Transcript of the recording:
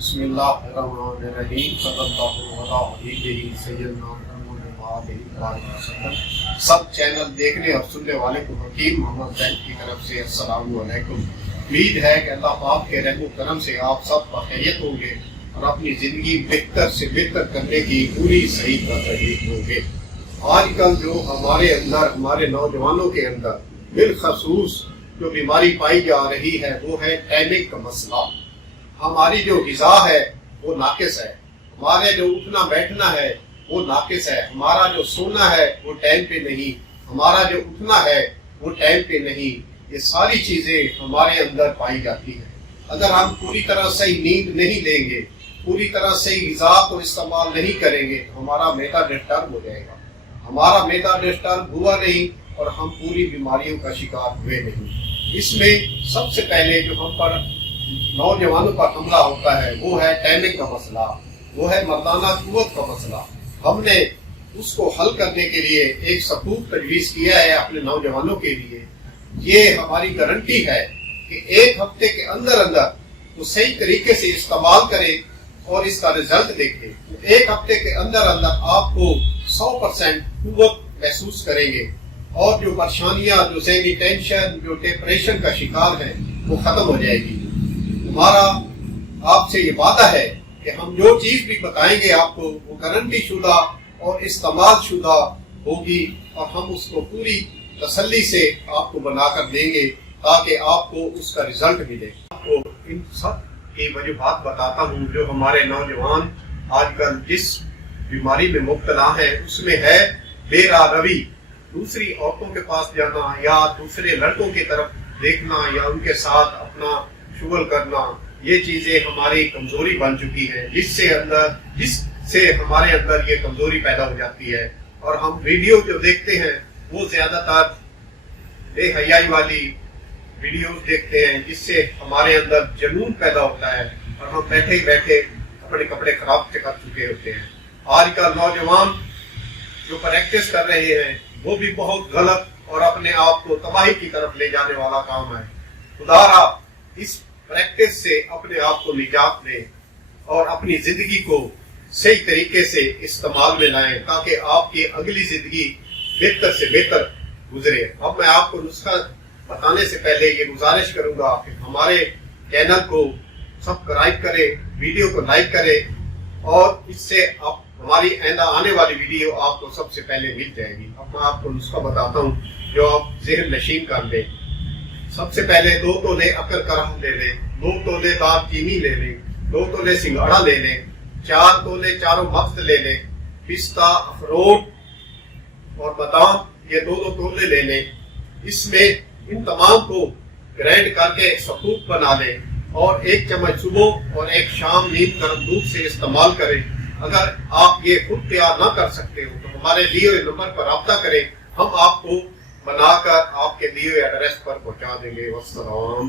بسم اللہ الرحمن الرحیم صلی اللہ علیہ سیدنا محمد وسلم۔ سب چینل دیکھنے اور سننے والے کو حکیم محمد زین کی طرف سے السلام علیکم۔ امید ہے کہ اللہ پاک کے رحم و کرم سے آپ سب بخیریت ہوں گے اور اپنی زندگی بہتر سے بہتر کرنے کی پوری صحیح کر رہے ہوں گے۔ آج کل جو ہمارے نوجوانوں کے اندر بالخصوص جو بیماری پائی جا رہی ہے وہ ہے ٹائمنگ کا مسئلہ۔ ہماری جو غذا ہے وہ ناقص ہے، ہمارے جو اٹھنا بیٹھنا ہے وہ ناقص ہے، ہمارا جو سونا ہے وہ ٹائم پہ نہیں، ہمارا جو اٹھنا ہے وہ ٹائم پہ نہیں، یہ ساری چیزیں ہمارے اندر پائی جاتی ہیں۔ اگر ہم پوری طرح صحیح نیند نہیں لیں گے، پوری طرح صحیح غذا کو استعمال نہیں کریں گے تو ہمارا معدہ ڈسٹرب ہو جائے گا، ہمارا معدہ ڈسٹرب ہوا نہیں اور ہم پوری بیماریوں کا شکار ہوئے نہیں۔ اس میں سب سے پہلے جو ہم پر نوجوانوں پر حملہ ہوتا ہے وہ ہے ٹائمنگ کا مسئلہ، وہ ہے مردانہ قوت کا مسئلہ۔ ہم نے اس کو حل کرنے کے لیے ایک سبوت تجویز کیا ہے اپنے نوجوانوں کے لیے۔ یہ ہماری گارنٹی ہے کہ ایک ہفتے کے اندر وہ صحیح طریقے سے استعمال کریں اور اس کا رزلٹ دیکھیں۔ ایک ہفتے کے اندر آپ کو 100% قوت محسوس کریں گے اور جو پریشانیاں، جو ذہنی ٹینشن، جو ڈپریشن کا شکار ہے وہ ختم ہو جائے گی۔ ہمارا آپ سے یہ وعدہ ہے کہ ہم جو چیز بھی بتائیں گے آپ کو وہ گارنٹی شدہ اور استعمال شدہ ہوگی اور ہم اس کو پوری تسلی سے آپ کو بنا کر دیں گے تاکہ آپ کو اس کا رزلٹ ملے۔ آپ کو ان سب کی وجوہات بتاتا ہوں جو ہمارے نوجوان آج کل جس بیماری میں مبتلا ہیں، اس میں ہے بے راہ روی، دوسری عورتوں کے پاس جانا یا دوسرے لڑکوں کی طرف دیکھنا یا ان کے ساتھ اپنا شغل کرنا، یہ چیزیں ہماری کمزوری بن چکی ہیں، جس سے ہمارے اندر یہ کمزوری پیدا ہو جاتی ہے۔ اور ہم ویڈیو جو دیکھتے ہیں وہ زیادہ تر بے حیائی والی ویڈیوز دیکھتے ہیں جس سے ہمارے اندر جنون پیدا ہوتا ہے اور ہم بیٹھے ہی بیٹھے اپنے کپڑے خراب کر چکے ہوتے ہیں۔ آج کل نوجوان جو پریکٹس کر رہے ہیں وہ بھی بہت غلط اور اپنے آپ کو تباہی کی طرف لے جانے والا کام ہے۔ خدا را اس پریکٹس سے اپنے آپ کو نجات دیں اور اپنی زندگی کو صحیح طریقے سے استعمال میں لائیں تاکہ آپ کی اگلی زندگی بہتر سے بہتر گزرے۔ اب میں آپ کو نسخہ بتانے سے پہلے یہ گزارش کروں گا کہ ہمارے چینل کو سبسکرائب کرے، ویڈیو کو لائک کرے اور اس سے ہماری آئندہ آنے والی ویڈیو آپ کو سب سے پہلے مل جائے گی۔ اب میں آپ کو نسخہ بتاتا ہوں جو آپ ذہن نشین کر لیں۔ سب سے پہلے 2 تولے اکر کرم لے لیں، 2 تولے دار چینی لے لیں، 2 تولے سنگھاڑا لے لیں، 4 تولے چاروں مغز لے لیں، پستہ، اخروٹ اور بادام یہ 2 تولے لے لیں۔ اس میں ان تمام کو گرائنڈ کر کے سبوت بنا لیں اور 1 چمچ صبح اور 1 شام نیم گرم دودھ سے استعمال کریں۔ اگر آپ یہ خود تیار نہ کر سکتے ہو تو ہمارے دیے ہوئے نمبر پر رابطہ کریں، ہم آپ کو بنا کر آپ کے دیے ہوئے ایڈریس پر پہنچا دیں گے۔ والسلام۔